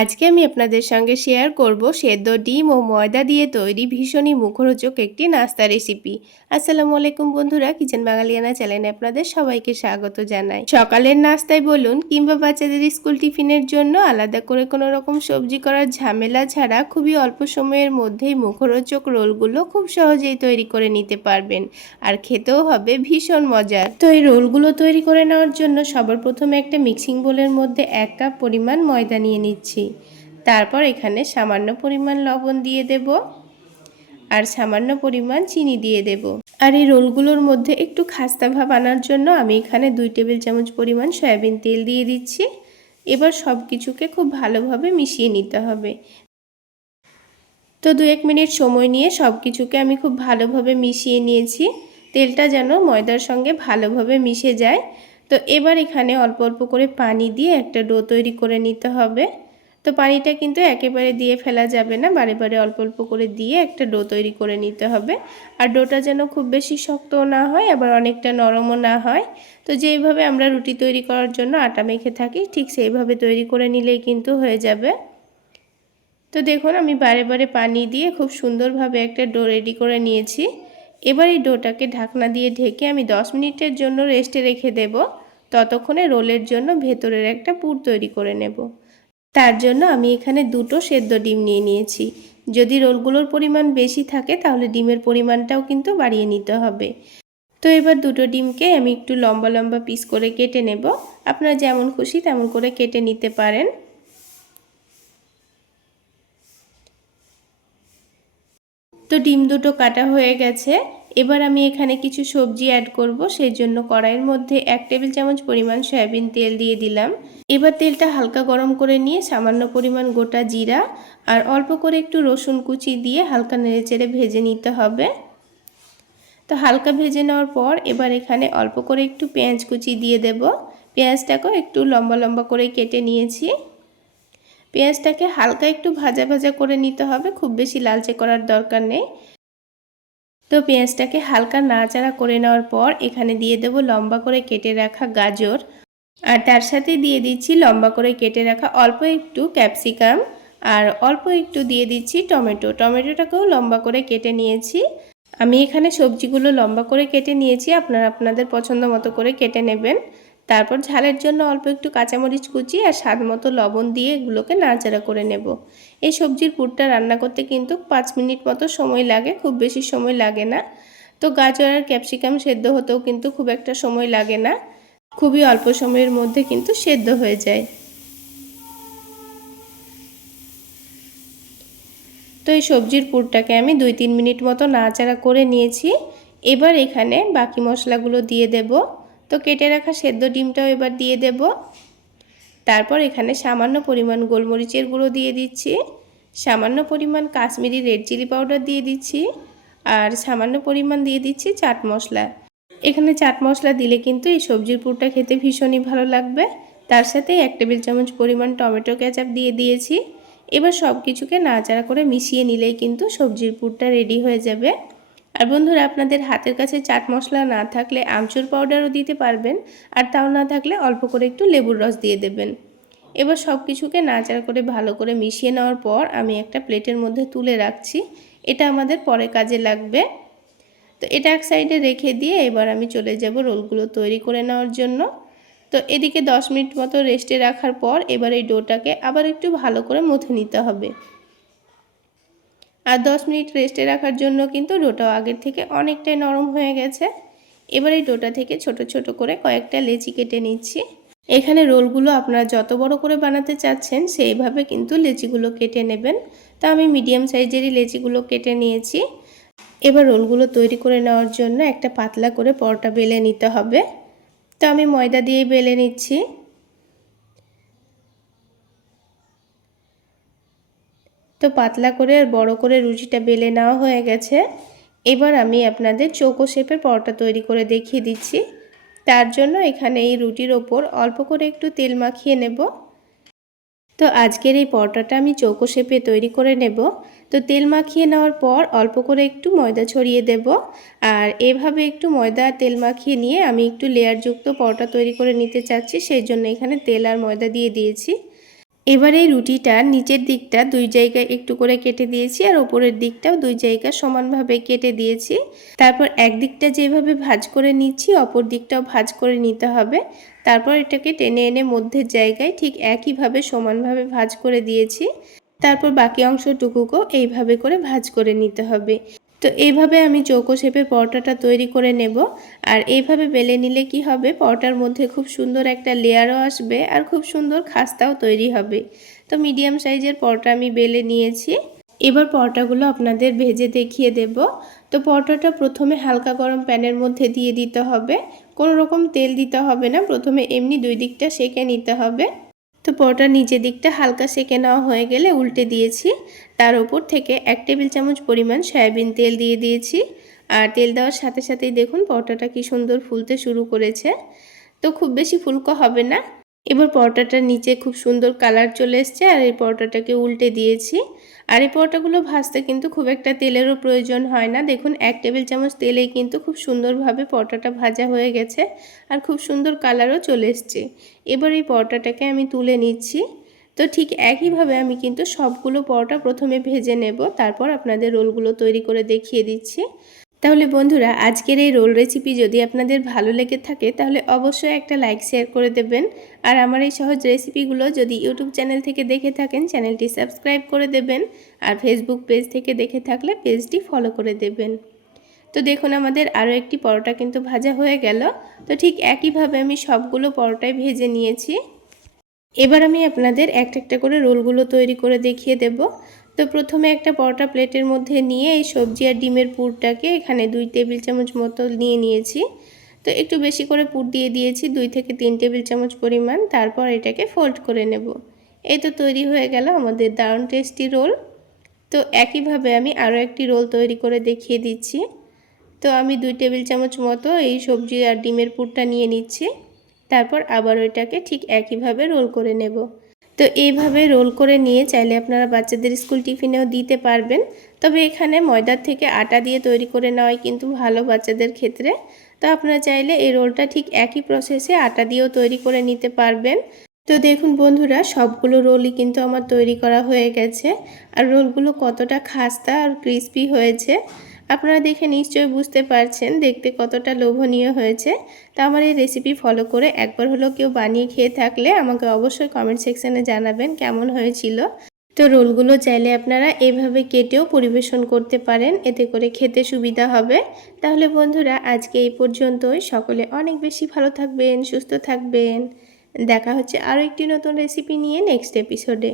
আজকে আমি আপনাদের সঙ্গে শেয়ার করব সেদ্ধ ডিম ও ময়দা দিয়ে তৈরি ভীষণই মুখরোচক একটি নাস্তা রেসিপি আসসালামু আলাইকুম বন্ধুরা কিচেন বাঙালিয়ানা চ্যানেলে আপনাদের সবাইকে স্বাগত জানাই। সকালের নাস্তায় বলুন কিংবা বাচ্চাদের স্কুল টিফিনের জন্য আলাদা করে কোনো রকম সবজি করার ঝামেলা ছাড়া খুবই অল্প সময়ের মধ্যেই মুখরোচক রোলগুলো খুব সহজেই তৈরি করে নিতে পারবেন। আর খেতেও হবে ভীষণ মজার তো এই রোলগুলো তৈরি করে নেওয়ার জন্য সবার প্রথমে একটা মিক্সিং বোলের মধ্যে এক কাপ পরিমাণ ময়দা নিয়ে নিচ্ছি। তারপর এখানে সামান্য পরিমাণ লবণ দিয়ে দেব আর সামান্য পরিমাণ চিনি দিয়ে দেব। আর এই রোলগুলোর মধ্যে একটু খাস্তা ভাব আনার জন্য আমি এখানে দুই টেবিল চামচ পরিমাণ সয়াবিন তেল দিয়ে দিচ্ছি। এবার সব কিছুকে খুব ভালোভাবে মিশিয়ে নিতে হবে। তো দু এক মিনিট সময় নিয়ে সব কিছুকে আমি খুব ভালোভাবে মিশিয়ে নিয়েছি। তেলটা যেন ময়দার সঙ্গে ভালোভাবে মিশে যায়। তো এবার এখানে অল্প অল্প করে পানি দিয়ে একটা ডো তৈরি করে নিতে হবে। তো পানিটা কিন্তু একেবারে দিয়ে ফেলা যাবে না। বারে বারে অল্প অল্প করে দিয়ে একটা ডো তৈরি করে নিতে হবে। আর ডোটা যেন খুব বেশি শক্তও না হয়, আবার অনেকটা নরমও না হয়। তো যেইভাবে আমরা রুটি তৈরি করার জন্য আটা মেখে থাকি, ঠিক সেইভাবে তৈরি করে নিলেই কিন্তু হয়ে যাবে। তো দেখুন, আমি বারে বারে পানি দিয়ে খুব সুন্দরভাবে একটা ডো রেডি করে নিয়েছি। এবার এই ডোটাকে ঢাকনা দিয়ে ঢেকে আমি 10 মিনিটের জন্য রেস্টে রেখে দেব। ততক্ষণে রোলের জন্য ভেতরের একটা পুর তৈরি করে নেব। তার জন্য আমি এখানে দুটো সেদ্ধ ডিম নিয়ে নিয়েছি। যদি রোলগুলোর পরিমাণ বেশি থাকে, তাহলে ডিমের পরিমাণটাও কিন্তু বাড়িয়ে নিতে হবে। তো এবার দুটো ডিমকে আমি একটু লম্বা লম্বা পিস করে কেটে নেব। আপনারা যেমন খুশি তেমন করে কেটে নিতে পারেন। তো ডিম দুটো কাটা হয়ে গেছে। এবার আমি এখানে কিছু সবজি অ্যাড করব। সেই জন্য কড়াইয়ের মধ্যে এক টেবিল চামচ পরিমাণ সয়াবিন তেল দিয়ে দিলাম। এবার তেলটা হালকা গরম করে নিয়ে সামান্য পরিমাণ গোটা জিরা আর অল্প করে একটু রসুন কুচি দিয়ে হালকা নেড়েচেড়ে ভেজে নিতে হবে। তো হালকা ভেজে নেওয়ার পর এবার এখানে অল্প করে একটু পেঁয়াজ কুচি দিয়ে দেব। পেঁয়াজটাকেও একটু লম্বা লম্বা করে কেটে নিয়েছি। পেঁয়াজটাকে হালকা একটু ভাজা ভাজা করে নিতে হবে, খুব বেশি লালচে করার দরকার নেই। তো পেঁয়াজটাকে হালকা নাড়াচাড়া করে নেওয়ার পর এখানে দিয়ে দেব লম্বা করে কেটে রাখা গাজর। আর তার সাথে দিয়ে দিচ্ছি লম্বা করে কেটে রাখা অল্প একটু ক্যাপসিকাম আর অল্প একটু দিয়ে দিচ্ছি টমেটো। টমেটোটাকেও লম্বা করে কেটে নিয়েছি। আমি এখানে সবজিগুলো লম্বা করে কেটে নিয়েছি, আপনারা আপনাদের পছন্দ মতো করে কেটে নেবেন। তারপর ঝালের জন্য অল্প একটু কাঁচামরিচ কুচি আর স্বাদ মতো লবণ দিয়ে এগুলোকে নাড়াচাড়া করে নেব। এই সবজির পুরটা রান্না করতে কিন্তু পাঁচ মিনিট মতো সময় লাগে, খুব বেশি সময় লাগে না। তো গাজর আর ক্যাপসিকাম সেদ্ধ হতেও কিন্তু খুব একটা সময় লাগে না। খুবই অল্প সময়ের মধ্যে কিন্তু সেদ্ধ হয়ে যায়। তো এই সবজির পুরটাকে আমি দুই তিন মিনিট মতো নাড়াচাড়া করে নিয়েছি। এবার এখানে বাকি মশলাগুলো দিয়ে দেবো। তো কেটে রাখা সেদ্ধ ডিমটাও এবার দিয়ে দেব। তারপর এখানে সামান্য পরিমাণ গোলমরিচের গুঁড়ো দিয়ে দিচ্ছি। সামান্য পরিমাণ কাশ্মীরি রেড চিলি পাউডার দিয়ে দিচ্ছি। আর সামান্য পরিমাণ দিয়ে দিচ্ছি চাট মশলা। এখানে চাট মশলা দিলে কিন্তু এই সবজির পুরটা খেতে ভীষণই ভালো লাগবে। তার সাথে এক টেবিল চামচ পরিমাণ টমেটো ক্যাচাপ দিয়ে দিয়েছি। এবার সব কিছুকে নাড়াচাড়া করে মিশিয়ে নিলেই কিন্তু সবজির পুরটা রেডি হয়ে যাবে। আর বন্ধুরা, আপনাদের হাতের কাছে চাট মশলা না থাকলে আমচুর পাউডারও দিতে পারবেন, আর তাও না থাকলে অল্প করে একটু লেবুর রস দিয়ে দেবেন। এবার সব কিছুকে নাচার করে ভালো করে মিশিয়ে নেওয়ার পর আমি একটা প্লেটের মধ্যে তুলে রাখছি। এটা আমাদের পরে কাজে লাগবে। তো এটা এক সাইডে রেখে দিয়ে এবার আমি চলে যাব রোলগুলো তৈরি করে নেওয়ার জন্য। তো এদিকে 10 মিনিট মতো রেস্টে রাখার পর এবার এই ডোটাকে আবার একটু ভালো করে মথে নিতে হবে। আর 10 মিনিট রেস্টে রাখার জন্য কিন্তু ডোটাও আগের থেকে অনেকটাই নরম হয়ে গেছে। এবার এই ডোটা থেকে ছোট ছোট করে কয়েকটা লেচি কেটে নিচ্ছি। এখানে রোলগুলো আপনারা যত বড় করে বানাতে চাচ্ছেন সেইভাবে কিন্তু লেচিগুলো কেটে নেবেন। তো আমি মিডিয়াম সাইজেরই লেচিগুলো কেটে নিয়েছি। এবার রোলগুলো তৈরি করে নেওয়ার জন্য একটা পাতলা করে পরোটা বেলে নিতে হবে। তো আমি ময়দা দিয়েই বেলে নিচ্ছি। তো পাতলা করে আর বড় করে রুটিটা বেলে নেওয়া হয়ে গেছে। এবার আমি আপনাদের চৌকো শেপের পরোটা তৈরি করে দেখিয়ে দিচ্ছি। তার জন্য এখানে এই রুটির ওপর অল্প করে একটু তেল মাখিয়ে নেব। তো আজকের এই পরোটাটা আমি চৌকো শেপে তৈরি করে নেব। তো তেল মাখিয়ে নেওয়ার পর অল্প করে একটু ময়দা ছড়িয়ে দেব। আর এভাবে একটু ময়দা আর তেল মাখিয়ে নিয়ে আমি একটু লেয়ারযুক্ত পরোটা তৈরি করে নিতে চাচ্ছি, সেই জন্য এখানে তেল আর ময়দা দিয়ে দিয়েছি। এবার এই রুটিটা নিচের দিকটা দুই জায়গায় একটু করে কেটে দিয়েছি আর ওপরের দিকটাও দুই জায়গা সমানভাবে কেটে দিয়েছি। তারপর একদিকটা যেভাবে ভাজ করে নিচ্ছি, অপর দিকটাও ভাজ করে নিতে হবে। তারপর এটাকে টেনে এনে মধ্যের জায়গায় ঠিক একইভাবে সমানভাবে ভাজ করে দিয়েছি। তারপর বাকি অংশটুকুকেও এইভাবে করে ভাজ করে নিতে হবে। তো এইভাবে আমি চৌকো শেপের পরোটাটা তৈরি করে নেব। আর এইভাবে বেলে নিলে কি হবে? পরোটার মধ্যে খুব সুন্দর একটা লেয়ারও আসবে আর খুব সুন্দর খাস্তাও তৈরি হবে। তো মিডিয়াম সাইজের পরোটা আমি বেলে নিয়েছি। এবার পরোটাগুলো আপনাদের ভেজে দেখিয়ে দেব। তো পরোটাটা প্রথমে হালকা গরম প্যানের মধ্যে দিয়ে দিতে হবে। কোনো রকম তেল দিতে হবে না। প্রথমে এমনি দুই দিকটা সেকে নিতে হবে। তো পরোটার নিচের দিকটা হালকা সেকে নেওয়া হয়ে গেলে উল্টে দিয়েছি। তার উপর থেকে এক টেবিল চামচ পরিমাণ সয়াবিন তেল দিয়ে দিয়েছি। আর তেল দেওয়ার সাথে সাথেই দেখুন পরোটাটা কি সুন্দর ফুলতে শুরু করেছে। তো খুব বেশি ফুলকো হবে না। এবার পরোটাটার নিচে খুব সুন্দর কালার চলে এসছে আর এই পরোটাটাকে উল্টে দিয়েছি। আর এই পরোটাগুলো ভাজতে কিন্তু খুব একটা তেলেরও প্রয়োজন হয় না। দেখুন, এক টেবিল চামচ তেলেই কিন্তু খুব সুন্দরভাবে পরোটাটা ভাজা হয়ে গেছে আর খুব সুন্দর কালারও চলে এসছে। এবার এই পরোটাটাকে আমি তুলে নিচ্ছি। তো ঠিক একইভাবে আমি কিন্তু সবগুলো পরোটা প্রথমে ভেজে নেব, তারপর আপনাদের রোলগুলো তৈরি করে দেখিয়ে দিচ্ছি। তাহলে বন্ধুরা, আজকের এই রোল রেসিপি যদি আপনাদের ভালো লেগে থাকে, তাহলে অবশ্যই একটা লাইক শেয়ার করে দেবেন। আর আমার এই সহজ রেসিপিগুলো যদি ইউটিউব চ্যানেল থেকে দেখে থাকেন, চ্যানেলটি সাবস্ক্রাইব করে দেবেন। আর ফেসবুক পেজ থেকে দেখে থাকলে পেজটি ফলো করে দেবেন। তো দেখুন, আমাদের আরও একটি পরোটা কিন্তু ভাজা হয়ে গেল। তো ঠিক একইভাবে আমি সবগুলো পরোটাই ভেজে নিয়েছি। এবার আমি আপনাদের একটা একটা করে রোলগুলো তৈরি করে দেখিয়ে দেব। তো প্রথমে একটা পরোটা প্লেটের মধ্যে নিয়ে এই সবজি আর ডিমের পুরটাকে এখানে দুই টেবিল চামচ মতো নিয়ে নিয়েছি। তো একটু বেশি করে পুর দিয়ে দিয়েছি, দুই থেকে তিন টেবিল চামচ পরিমাণ। তারপর এটাকে ফোল্ড করে নেব। এই তো তৈরি হয়ে গেল আমাদের দারুণ টেস্টি রোল। তো একইভাবে আমি আরও একটি রোল তৈরি করে দেখিয়ে দিচ্ছি। তো আমি দুই টেবিল চামচ মতো এই সবজি আর ডিমের পুরটা নিয়ে নিচ্ছি। তারপর আবার ওইটাকে ঠিক একইভাবে রোল করে নেব। তো এইভাবে রোল করে নিয়ে চাইলে আপনারা বাচ্চাদের স্কুল টিফিনেও দিতে পারবেন। তবে এখানে ময়দার থেকে আটা দিয়ে তৈরি করে নেওয়াই কিন্তু ভালো বাচ্চাদের ক্ষেত্রে। তো আপনারা চাইলে এই রোলটা ঠিক একই প্রসেসে আটা দিয়েও তৈরি করে নিতে পারবেন। তো দেখুন বন্ধুরা, সবগুলো রোলই কিন্তু আমার তৈরি করা হয়ে গেছে। আর রোলগুলো কতটা খাস্তা আর ক্রিস্পি হয়েছে। আপনারা দেখে নিশ্চয়ই বুঝতে পারছেন দেখতে কতটা লোভনীয় হয়েছে। তো আমার এই রেসিপি ফলো করে একবার হলো কেউ বানিয়ে খেয়ে থাকলে আমাকে অবশ্যই কমেন্ট সেকশানে জানাবেন কেমন হয়েছিল। তো রোলগুলো চাইলে আপনারা এভাবে কেটেও পরিবেশন করতে পারেন, এতে করে খেতে সুবিধা হবে। তাহলে বন্ধুরা, আজকে এই পর্যন্তই। সকলে অনেক বেশি ভালো থাকবেন, সুস্থ থাকবেন। দেখা হচ্ছে আরও একটি নতুন রেসিপি নিয়ে নেক্সট এপিসোডে